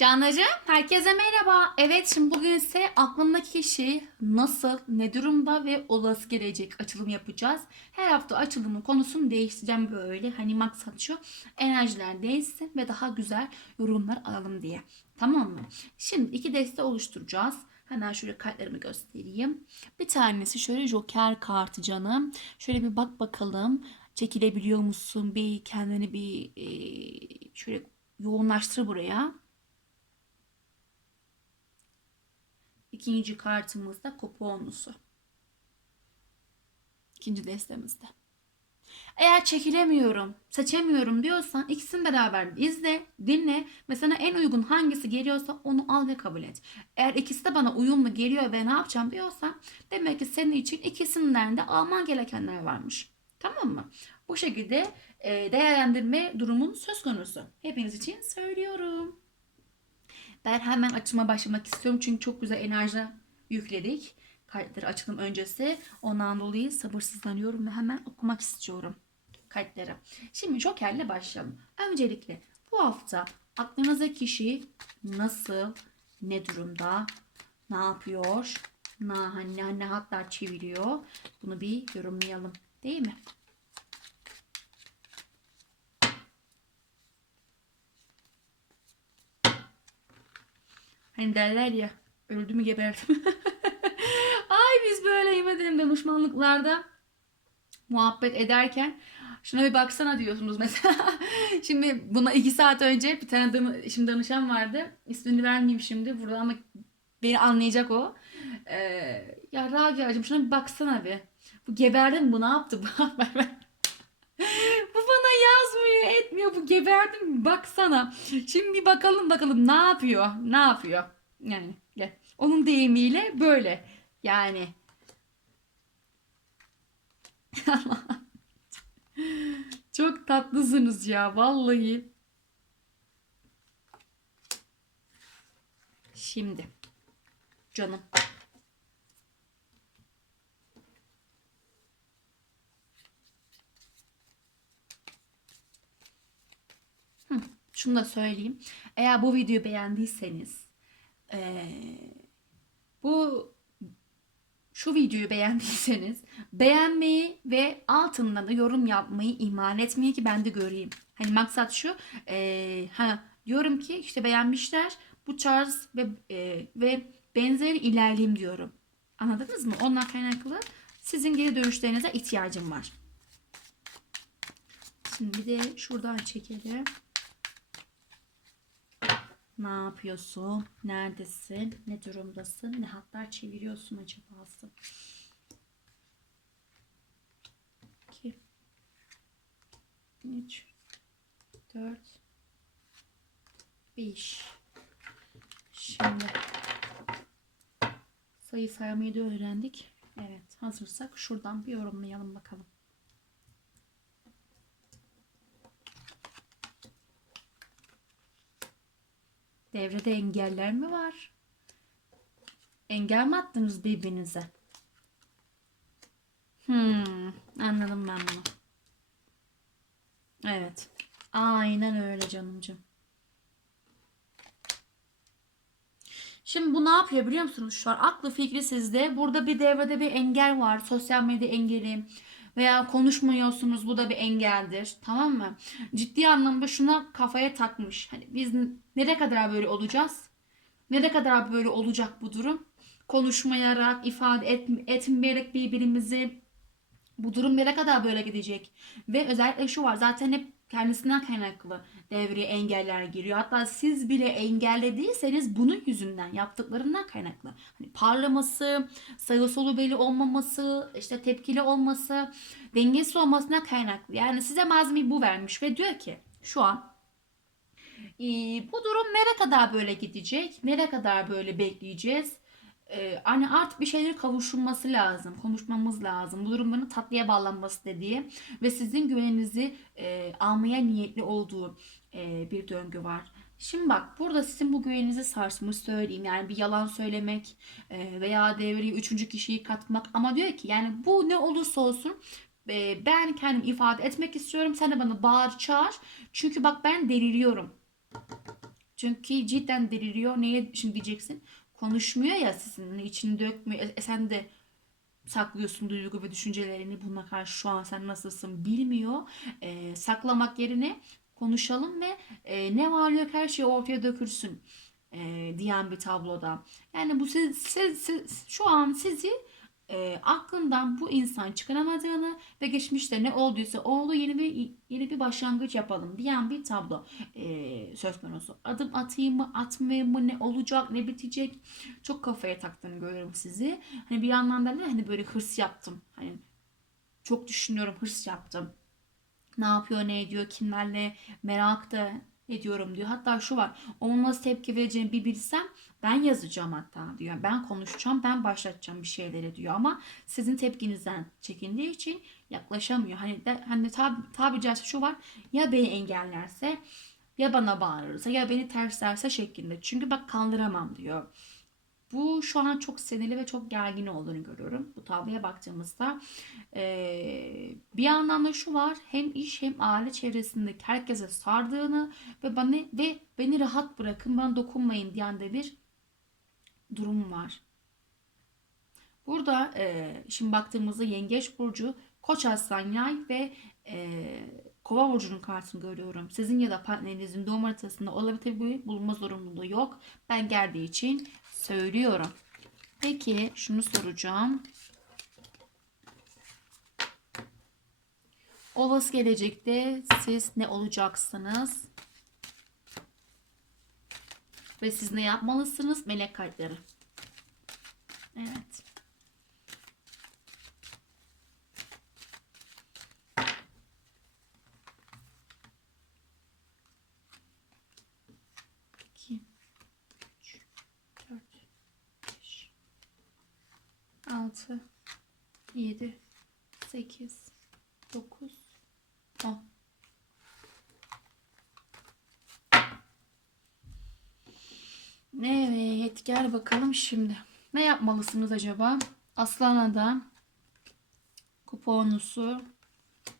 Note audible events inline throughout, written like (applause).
Canlıcığım, herkese merhaba. Evet, şimdi bugün ise aklımdaki kişi nasıl, ne durumda ve olası gelecek açılım yapacağız. Her hafta açılımın konusunu değiştireceğim böyle. Hani maksat şu, enerjiler değişsin ve daha güzel yorumlar alalım diye. Tamam mı? Şimdi iki deste oluşturacağız. Hemen şöyle kartlarımı göstereyim. Bir tanesi şöyle joker kartı canım. Şöyle bir bak bakalım. Çekilebiliyor musun? Bir kendini bir e, şöyle yoğunlaştır buraya. İkinci kartımız da kuponlusu. İkinci destemizde. Eğer çekilemiyorum, seçemiyorum diyorsan ikisini beraber izle, dinle ve sana en uygun hangisi geliyorsa onu al ve kabul et. Eğer ikisi de bana uyumlu geliyor ve ne yapacağım diyorsan demek ki senin için ikisinden de alman gerekenler varmış. Tamam mı? Bu şekilde değerlendirme durumun söz konusu. Hepiniz için söylüyorum. Ben hemen açıma başlamak istiyorum çünkü çok güzel enerji yükledik. Kartları açılım öncesi. Ondan dolayı sabırsızlanıyorum ve hemen okumak istiyorum kartları. Şimdi Joker'le başlayalım. Öncelikle bu hafta aklınızdaki kişi nasıl, ne durumda, ne yapıyor, ne, ne, ne hatlar çeviriyor. Bunu bir yorumlayalım değil mi? Hani derler ya öldü mü geberdim. (laughs) Ay biz böyle yemin ederim danışmanlıklarda muhabbet ederken şuna bir baksana diyorsunuz mesela. (laughs) şimdi buna iki saat önce bir tane şimdi danışan vardı. İsmini vermeyeyim şimdi burada ama beni anlayacak o. Ee, ya Ragia'cığım şuna bir baksana bir. Bu geberdi bu ne yaptı? (laughs) bu bana yazmıyor etmiyor bu geberdi mi baksana. Şimdi bir bakalım bakalım ne yapıyor ne yapıyor. Yani gel. Onun deyimiyle böyle. Yani (laughs) çok tatlısınız ya vallahi. Şimdi canım. Şunu da söyleyeyim. Eğer bu videoyu beğendiyseniz eee, bu şu videoyu beğendiyseniz beğenmeyi ve altından da yorum yapmayı ihmal etmeyi ki ben de göreyim. Hani maksat şu eee, ha diyorum ki işte beğenmişler bu tarz ve eee, ve benzeri ilerleyeyim diyorum. Anladınız mı? Ondan kaynaklı sizin geri dönüşlerinize ihtiyacım var. Şimdi bir de şuradan çekelim. Ne yapıyorsun? Neredesin? Ne durumdasın? Ne hatlar çeviriyorsun acaba? 2 3 4 5 Şimdi sayı saymayı da öğrendik. Evet, hazırsak şuradan bir yorumlayalım bakalım. Devrede engeller mi var? Engel mi attınız birbirinize? Hmm, anladım ben bunu. Evet. Aynen öyle canımcığım. Şimdi bu ne yapıyor biliyor musunuz şu an? Aklı fikri sizde. Burada bir devrede bir engel var. Sosyal medya engeli veya konuşmuyorsunuz bu da bir engeldir. Tamam mı? Ciddi anlamda şuna kafaya takmış. Hani biz nereye kadar böyle olacağız? Nereye kadar böyle olacak bu durum? Konuşmayarak, ifade et, etmeyerek birbirimizi bu durum nereye kadar böyle gidecek? Ve özellikle şu var zaten hep kendisinden kaynaklı devreye engeller giriyor. Hatta siz bile engellediyseniz bunun yüzünden yaptıklarından kaynaklı. Hani parlaması, sağı solu belli olmaması, işte tepkili olması, dengesiz olmasına kaynaklı. Yani size malzemeyi bu vermiş ve diyor ki şu an e, bu durum nereye kadar böyle gidecek? Nereye kadar böyle bekleyeceğiz? Ee, hani artık bir şeyleri kavuşulması lazım. Konuşmamız lazım. Bu durumların tatlıya bağlanması dediği ve sizin güveninizi e, almaya niyetli olduğu e, bir döngü var. Şimdi bak burada sizin bu güveninizi sarsmış söyleyeyim. Yani bir yalan söylemek e, veya devreye üçüncü kişiyi katmak. Ama diyor ki yani bu ne olursa olsun e, ben kendim ifade etmek istiyorum. Sen de bana bağır çağır. Çünkü bak ben deliriyorum Çünkü cidden deliriyor. Neye şimdi diyeceksin? Konuşmuyor ya sizinle içini dökmüyor. E, sen de saklıyorsun duygu ve düşüncelerini buna karşı şu an sen nasılsın bilmiyor. E, saklamak yerine konuşalım ve e, ne var yok her şeyi ortaya dökürsün e, diyen bir tabloda. Yani bu siz, siz, siz- şu an sizi e, aklından bu insan çıkaramadığını ve geçmişte ne olduysa oldu yeni bir yeni bir başlangıç yapalım diyen bir tablo e, söz konusu. Adım atayım mı atmayayım mı ne olacak ne bitecek çok kafaya taktığını görüyorum sizi. Hani bir yandan da hani böyle hırs yaptım. Hani çok düşünüyorum hırs yaptım. Ne yapıyor ne ediyor kimlerle merak da ediyorum diyor. Hatta şu var onun nasıl tepki vereceğini bir bilsem ben yazacağım hatta diyor. Ben konuşacağım ben başlatacağım bir şeyleri diyor ama sizin tepkinizden çekindiği için yaklaşamıyor. Hani de, hani tabi, tabi caizse şu var ya beni engellerse ya bana bağırırsa ya beni terslerse şeklinde. Çünkü bak kandıramam diyor. Bu şu an çok sinirli ve çok gergin olduğunu görüyorum. Bu tabloya baktığımızda. Ee, bir yandan da şu var. Hem iş hem aile çevresindeki herkese sardığını ve bana ve beni rahat bırakın, bana dokunmayın diyen de bir durum var. Burada e, şimdi baktığımızda Yengeç Burcu, Koç Aslan Yay ve e, Kova Burcu'nun kartını görüyorum. Sizin ya da partnerinizin doğum haritasında olabilir bulunma zorunluluğu yok. Ben geldiği için söylüyorum. Peki şunu soracağım. Olası gelecekte siz ne olacaksınız? Ve siz ne yapmalısınız? Melek kartları. Evet. 6 7 8 9 10 Evet gel bakalım şimdi. Ne yapmalısınız acaba? Aslanada kuponusu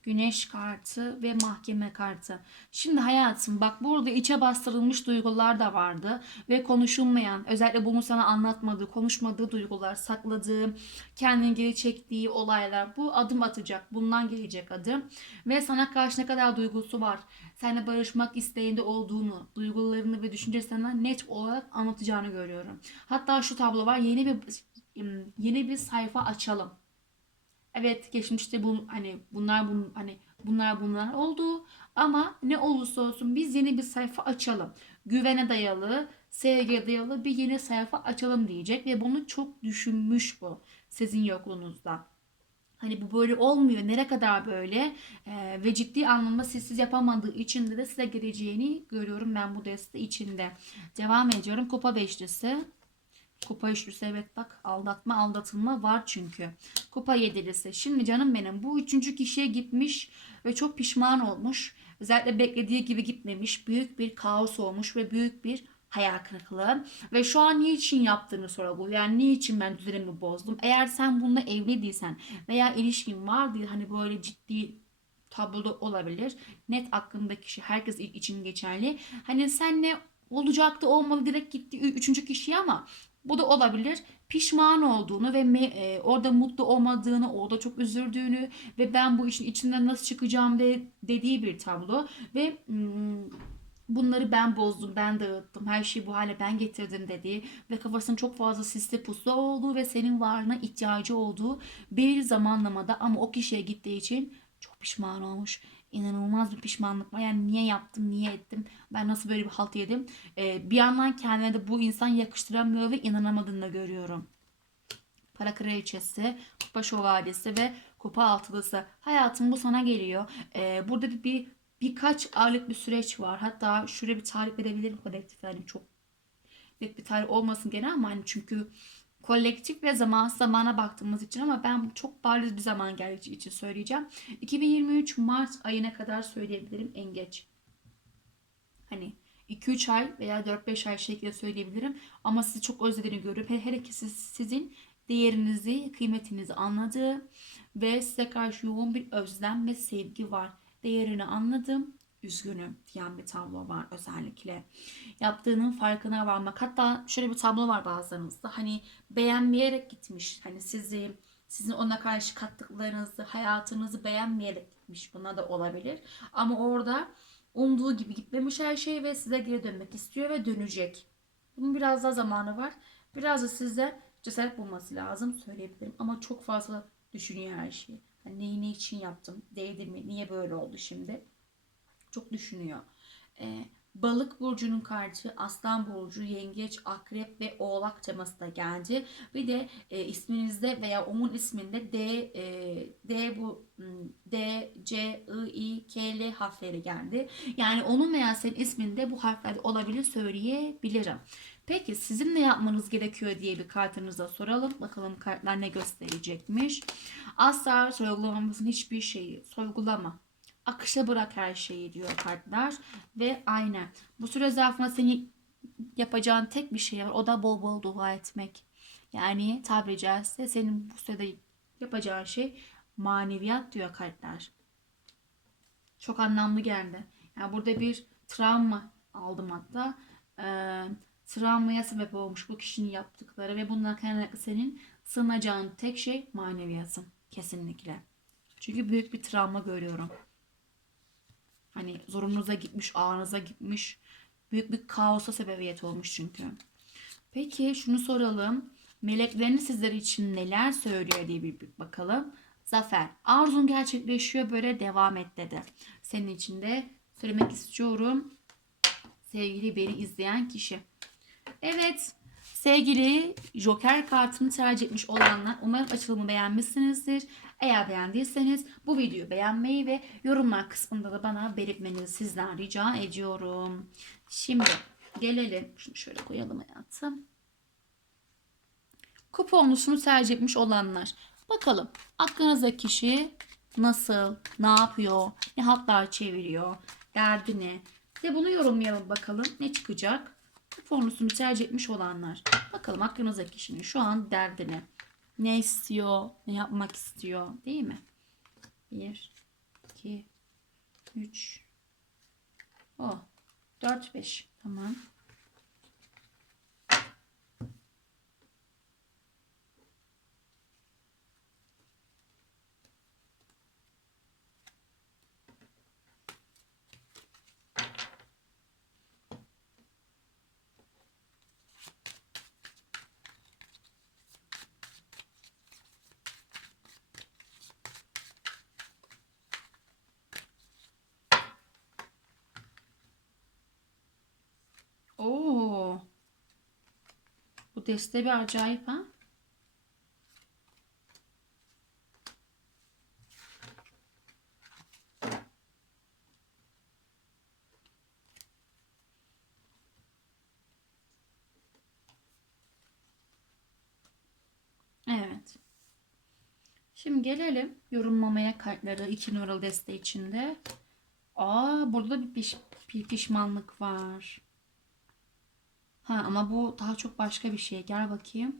güneş kartı ve mahkeme kartı. Şimdi hayatım bak burada içe bastırılmış duygular da vardı ve konuşulmayan özellikle bunu sana anlatmadığı, konuşmadığı duygular, sakladığı, kendini geri çektiği olaylar. Bu adım atacak. Bundan gelecek adım. Ve sana karşı ne kadar duygusu var. Seninle barışmak isteğinde olduğunu, duygularını ve düşüncelerini net olarak anlatacağını görüyorum. Hatta şu tablo var. Yeni bir yeni bir sayfa açalım. Evet geçmişte bu hani bunlar bun, hani bunlar bunlar oldu ama ne olursa olsun biz yeni bir sayfa açalım. Güvene dayalı, sevgiye dayalı bir yeni sayfa açalım diyecek ve bunu çok düşünmüş bu sizin yokluğunuzda. Hani bu böyle olmuyor. Nereye kadar böyle? Ee, ve ciddi anlamda sessiz yapamadığı için de size geleceğini görüyorum ben bu deste içinde. Devam ediyorum. Kupa beşlisi. Kupa üçlüsü evet bak aldatma aldatılma var çünkü. Kupa yedilisi. Şimdi canım benim bu üçüncü kişiye gitmiş ve çok pişman olmuş. Özellikle beklediği gibi gitmemiş. Büyük bir kaos olmuş ve büyük bir hayal kırıklığı. Ve şu an niçin yaptığını sorguluyor. Yani niçin ben düzenimi bozdum. Eğer sen bununla evliysen veya ilişkin var diye hani böyle ciddi tabloda olabilir. Net aklındaki kişi herkes için geçerli. Hani sen ne olacaktı olmalı direkt gitti üçüncü kişiye ama bu da olabilir. Pişman olduğunu ve me- e, orada mutlu olmadığını, orada çok üzüldüğünü ve ben bu işin içinden nasıl çıkacağım de dediği bir tablo ve mm, bunları ben bozdum, ben dağıttım, her şeyi bu hale ben getirdim dediği ve kafasının çok fazla sisli puslu olduğu ve senin varlığına ihtiyacı olduğu bir zamanlamada ama o kişiye gittiği için çok pişman olmuş. İnanılmaz bir pişmanlık var. Yani niye yaptım, niye ettim, ben nasıl böyle bir halt yedim. Ee, bir yandan kendine de bu insan yakıştıramıyor ve inanamadığını da görüyorum. Para kraliçesi, kupa şövalyesi ve kupa altılısı. Hayatım bu sana geliyor. Ee, burada bir, bir birkaç aylık bir süreç var. Hatta şuraya bir tarih verebilirim kolektif. Yani çok net bir tarih olmasın gene ama hani çünkü kolektif ve zaman zamana baktığımız için ama ben çok bariz bir zaman geldiği için söyleyeceğim. 2023 Mart ayına kadar söyleyebilirim en geç. Hani 2-3 ay veya 4-5 ay şeklinde söyleyebilirim. Ama sizi çok özlediğini görüp her ikisi sizin değerinizi, kıymetinizi anladığı ve size karşı yoğun bir özlem ve sevgi var. Değerini anladım üzgünüm diyen bir tablo var özellikle. Yaptığının farkına varmak. Hatta şöyle bir tablo var bazılarınızda. Hani beğenmeyerek gitmiş. Hani sizi sizin ona karşı kattıklarınızı, hayatınızı beğenmeyerek gitmiş. Buna da olabilir. Ama orada umduğu gibi gitmemiş her şey ve size geri dönmek istiyor ve dönecek. Bunun biraz daha zamanı var. Biraz da size cesaret bulması lazım söyleyebilirim. Ama çok fazla düşünüyor her şeyi. Hani neyi ne için yaptım? Değdi mi? Niye böyle oldu şimdi? Çok düşünüyor. Ee, Balık burcunun kartı Aslan burcu, Yengeç, Akrep ve Oğlak teması da geldi. Bir de e, isminizde veya onun isminde D e, D bu m, D C I I K L harfleri geldi. Yani onun veya senin isminde bu harfler olabilir söyleyebilirim. Peki sizin ne yapmanız gerekiyor diye bir kartınıza soralım. Bakalım kartlar ne gösterecekmiş. Asla sorgulamamızın hiçbir şeyi. Sorgulama. Akışa bırak her şeyi diyor kartlar. Ve aynen. Bu süre zarfında senin yapacağın tek bir şey var. O da bol bol dua etmek. Yani tabiri caizse senin bu sürede yapacağın şey maneviyat diyor kartlar. Çok anlamlı geldi. Yani burada bir travma aldım hatta. Ee, travmaya sebep olmuş bu kişinin yaptıkları ve bundan kaynaklı senin sığınacağın tek şey maneviyatın. Kesinlikle. Çünkü büyük bir travma görüyorum. Hani zorunuza gitmiş, ağrınıza gitmiş. Büyük bir kaosa sebebiyet olmuş çünkü. Peki şunu soralım. Meleklerin sizler için neler söylüyor diye bir bakalım. Zafer, arzun gerçekleşiyor böyle devam et dedi. Senin için de söylemek istiyorum. Sevgili beni izleyen kişi. Evet, sevgili Joker kartını tercih etmiş olanlar umarım açılımı beğenmişsinizdir. Eğer beğendiyseniz bu videoyu beğenmeyi ve yorumlar kısmında da bana belirtmenizi sizden rica ediyorum. Şimdi gelelim. Şunu şöyle koyalım hayatım. Kuponlusunu tercih etmiş olanlar. Bakalım aklınızdaki kişi nasıl, ne yapıyor, ne hatlar çeviriyor, derdi ne? Ve bunu yorumlayalım bakalım ne çıkacak. Kuponlusunu tercih etmiş olanlar. Bakalım aklınızdaki kişinin şu an derdi ne? İstiyor, ne yapmak istiyor değil mi? 1, 2, 3, oh, 4, 5. Tamam. Oo. Bu deste bir acayip ha. Evet. Şimdi gelelim yorumlamaya kartları iki numaralı deste içinde. Aa burada bir, piş, bir pişmanlık var. Ha ama bu daha çok başka bir şey. Gel bakayım.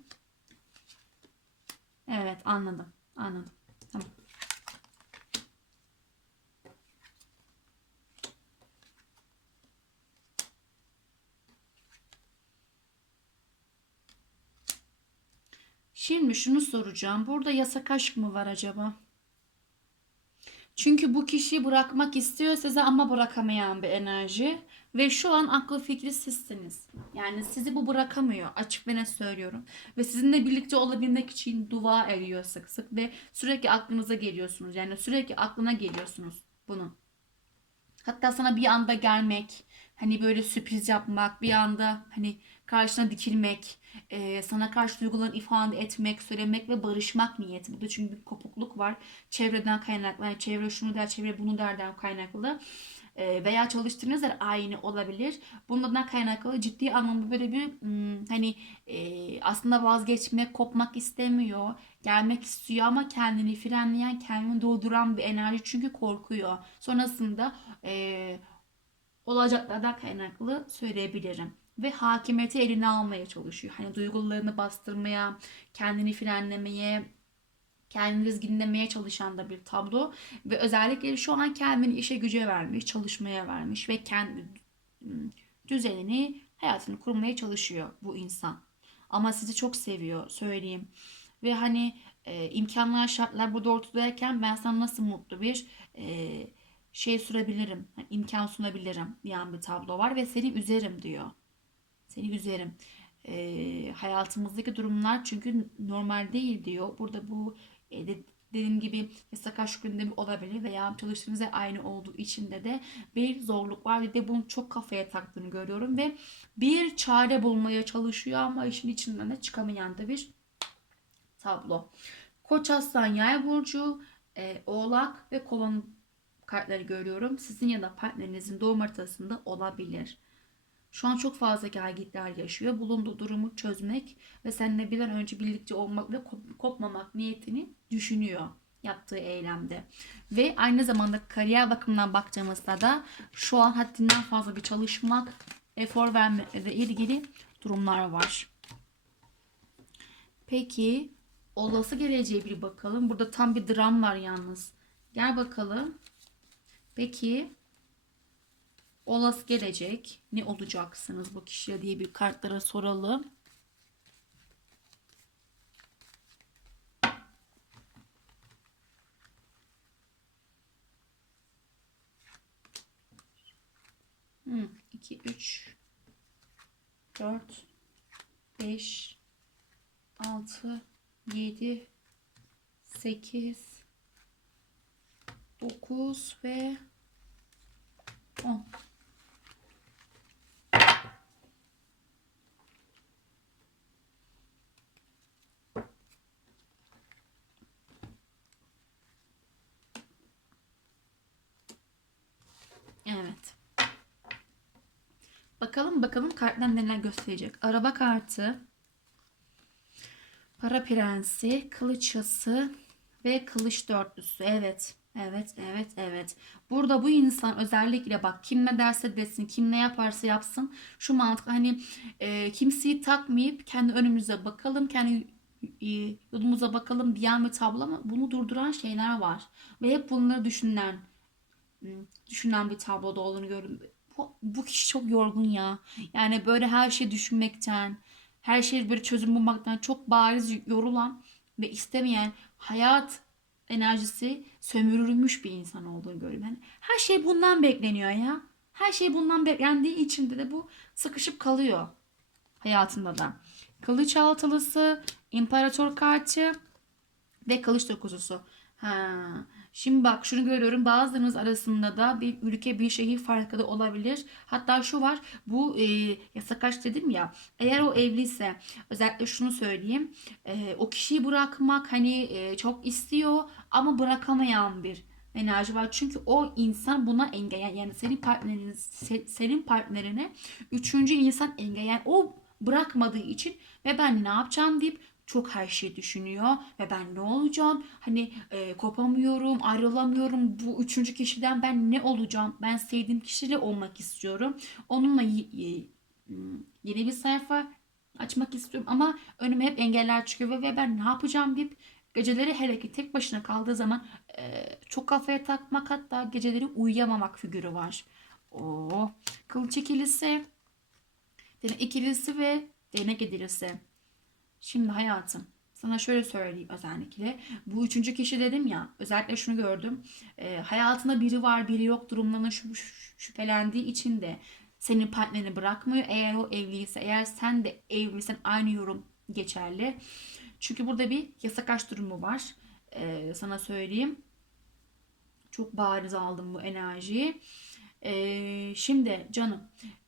Evet anladım. Anladım. Tamam. Şimdi şunu soracağım. Burada yasak aşk mı var acaba? Çünkü bu kişiyi bırakmak istiyor size ama bırakamayan bir enerji. Ve şu an aklı fikri sizsiniz. Yani sizi bu bırakamıyor. Açık ve net söylüyorum. Ve sizinle birlikte olabilmek için dua ediyor sık sık. Ve sürekli aklınıza geliyorsunuz. Yani sürekli aklına geliyorsunuz bunu. Hatta sana bir anda gelmek, hani böyle sürpriz yapmak, bir anda hani karşına dikilmek, e, sana karşı duygularını ifade etmek, söylemek ve barışmak niyeti. Burada çünkü bir kopukluk var. Çevreden kaynaklı. Yani çevre şunu der, çevre bunu derden kaynaklı. E, veya çalıştığınız yer aynı olabilir. Bundan kaynaklı ciddi anlamda böyle bir hmm, hani e, aslında vazgeçmek, kopmak istemiyor. Gelmek istiyor ama kendini frenleyen, kendini dolduran bir enerji çünkü korkuyor. Sonrasında e, olacaklardan kaynaklı söyleyebilirim ve hakimiyeti eline almaya çalışıyor. Hani duygularını bastırmaya, kendini frenlemeye, kendini dizginlemeye çalışan da bir tablo ve özellikle şu an kendini işe güce vermiş, çalışmaya vermiş ve kendi düzenini, hayatını kurmaya çalışıyor bu insan. Ama sizi çok seviyor söyleyeyim. Ve hani e, imkanlar, şartlar burada ortadayken ben sana nasıl mutlu bir e, şey sürebilirim, hani imkan sunabilirim diyen bir tablo var ve seni üzerim diyor. Seni üzerim. E, hayatımızdaki durumlar çünkü normal değil diyor. Burada bu e, de- dediğim gibi yasak aşk gündemi olabilir veya çalıştığınız yer aynı olduğu içinde de bir zorluk var ve de bunu çok kafaya taktığını görüyorum ve bir çare bulmaya çalışıyor ama işin içinden de çıkamayan da bir tablo. Koç aslan yay burcu, e, oğlak ve kovan kartları görüyorum. Sizin ya da partnerinizin doğum haritasında olabilir. Şu an çok fazla gerginlikler yaşıyor. Bulunduğu durumu çözmek ve seninle bir an önce birlikte olmak ve kop- kopmamak niyetini düşünüyor yaptığı eylemde. Ve aynı zamanda kariyer bakımından baktığımızda da şu an haddinden fazla bir çalışmak, efor vermekle ilgili durumlar var. Peki olası geleceğe bir bakalım. Burada tam bir dram var yalnız. Gel bakalım. Peki olası gelecek ne olacaksınız bu kişiye diye bir kartlara soralım. Hmm, 2, 3, 4, 5, 6, 7, 8, 9 ve 10. Evet. Bakalım bakalım kartlar neler gösterecek. Araba kartı, para prensi, kılıç yası ve kılıç dörtlüsü. Evet. Evet, evet, evet. Burada bu insan özellikle bak kim ne derse desin, kim ne yaparsa yapsın. Şu mantık hani e, kimseyi takmayıp kendi önümüze bakalım, kendi e, yolumuza bakalım diyen bir tablo ama bunu durduran şeyler var. Ve hep bunları düşünen, hmm, düşünen bir tabloda olduğunu gördüm. Bu, kişi çok yorgun ya. Yani böyle her şeyi düşünmekten, her şeyi böyle çözüm bulmaktan çok bariz yorulan ve istemeyen hayat enerjisi sömürülmüş bir insan olduğunu görüyorum. Yani her şey bundan bekleniyor ya. Her şey bundan beklendiği için de bu sıkışıp kalıyor hayatında da. Kılıç altılısı, imparator kartı ve kılıç dokuzusu. Ha. Şimdi bak şunu görüyorum bazılarınız arasında da bir ülke bir şehir farkı da olabilir. Hatta şu var bu e, yasak aşk dedim ya eğer o evliyse özellikle şunu söyleyeyim e, o kişiyi bırakmak hani e, çok istiyor ama bırakamayan bir enerji var. Çünkü o insan buna engelleyen yani senin partnerin se- senin partnerine üçüncü insan engelleyen o bırakmadığı için ve ben ne yapacağım deyip çok her şeyi düşünüyor ve ben ne olacağım? Hani e, kopamıyorum, ayrılamıyorum. Bu üçüncü kişiden ben ne olacağım? Ben sevdiğim kişiyle olmak istiyorum. Onunla yeni bir sayfa açmak istiyorum ama önüme hep engeller çıkıyor ve ben ne yapacağım deyip geceleri hele ki tek başına kaldığı zaman e, çok kafaya takmak hatta geceleri uyuyamamak figürü var. O kılıç ikilisi, değnek ikilisi ve değnek edilisi. Şimdi hayatım sana şöyle söyleyeyim özellikle. Bu üçüncü kişi dedim ya özellikle şunu gördüm. E, hayatında biri var biri yok durumlarına şü- şü- şüphelendiği için de senin partnerini bırakmıyor. Eğer o evliyse eğer sen de evliysen aynı yorum geçerli. Çünkü burada bir yasak aşk durumu var. E, sana söyleyeyim. Çok bariz aldım bu enerjiyi. Ee, şimdi canım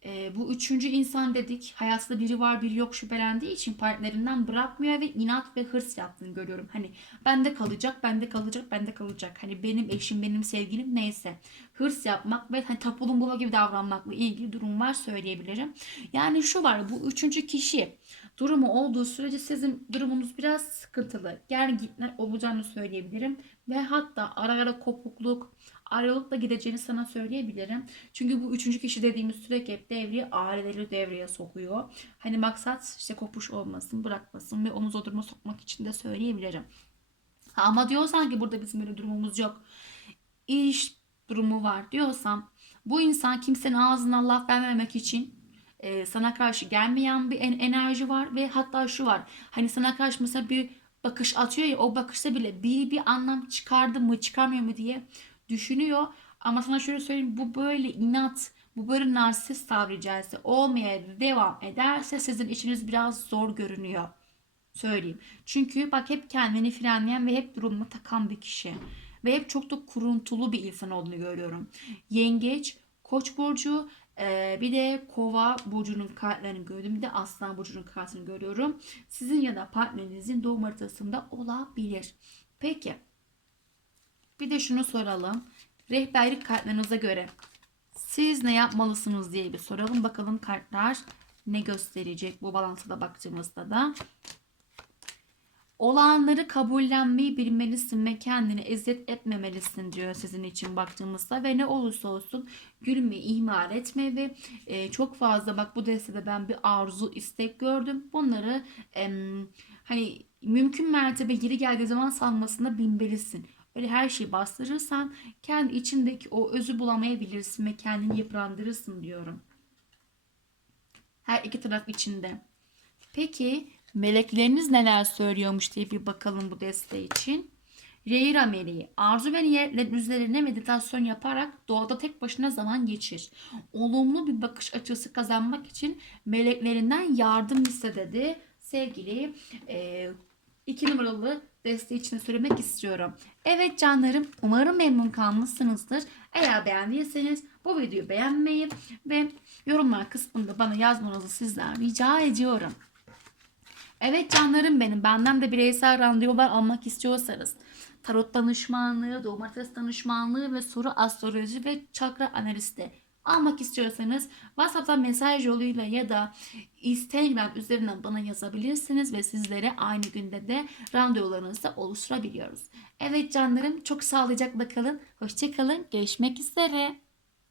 e, bu üçüncü insan dedik. Hayatında biri var biri yok şüphelendiği için partnerinden bırakmıyor ve inat ve hırs yaptığını görüyorum. Hani bende kalacak bende kalacak bende kalacak. Hani benim eşim benim sevgilim neyse. Hırs yapmak ve hani tapulun bula gibi davranmakla ilgili durum var söyleyebilirim. Yani şu var bu üçüncü kişi durumu olduğu sürece sizin durumunuz biraz sıkıntılı. Gerginlikler olacağını söyleyebilirim. Ve hatta ara ara kopukluk aralıkla gideceğini sana söyleyebilirim. Çünkü bu üçüncü kişi dediğimiz sürekli hep devreye aileleri devreye sokuyor. Hani maksat işte kopuş olmasın, bırakmasın ve omuz o duruma sokmak için de söyleyebilirim. Ama diyorsan ki burada bizim öyle durumumuz yok. İş durumu var diyorsam bu insan kimsenin ağzına laf vermemek için e, sana karşı gelmeyen bir en- enerji var ve hatta şu var. Hani sana karşı mesela bir bakış atıyor ya o bakışta bile bir bir anlam çıkardı mı çıkarmıyor mu diye düşünüyor. Ama sana şöyle söyleyeyim bu böyle inat bu böyle narsist caizse olmaya devam ederse sizin içiniz biraz zor görünüyor söyleyeyim. Çünkü bak hep kendini frenleyen ve hep durumuna takan bir kişi. Ve hep çok da kuruntulu bir insan olduğunu görüyorum. Yengeç, Koç burcu, e, bir de Kova burcunun kartlarını gördüm. Bir de Aslan burcunun kartını görüyorum. Sizin ya da partnerinizin doğum haritasında olabilir. Peki. Bir de şunu soralım. Rehberlik kartlarınıza göre siz ne yapmalısınız diye bir soralım. Bakalım kartlar ne gösterecek bu balansa baktığımızda da. Olanları kabullenmeyi bilmelisin ve kendini eziyet etmemelisin diyor sizin için baktığımızda ve ne olursa olsun gülmeyi ihmal etme ve e, çok fazla bak bu destede ben bir arzu istek gördüm bunları em, hani mümkün mertebe geri geldiği zaman salmasını bilmelisin. Öyle her şeyi bastırırsan kendi içindeki o özü bulamayabilirsin ve kendini yıprandırırsın diyorum. Her iki taraf içinde. Peki melekleriniz neler söylüyormuş diye bir bakalım bu deste için. Reira meleği. Arzu ve niyetlerin üzerine meditasyon yaparak doğada tek başına zaman geçir. Olumlu bir bakış açısı kazanmak için meleklerinden yardım iste dedi. Sevgili e, iki numaralı deste için söylemek istiyorum. Evet canlarım umarım memnun kalmışsınızdır. Eğer beğendiyseniz bu videoyu beğenmeyi ve yorumlar kısmında bana yazmanızı sizden rica ediyorum. Evet canlarım benim. Benden de bireysel randevular almak istiyorsanız tarot danışmanlığı, doğum haritası danışmanlığı ve soru astroloji ve çakra analisti almak istiyorsanız WhatsApp'tan mesaj yoluyla ya da Instagram üzerinden bana yazabilirsiniz ve sizlere aynı günde de randevularınızı da oluşturabiliyoruz. Evet canlarım çok sağlıcakla kalın. Hoşçakalın. Görüşmek üzere.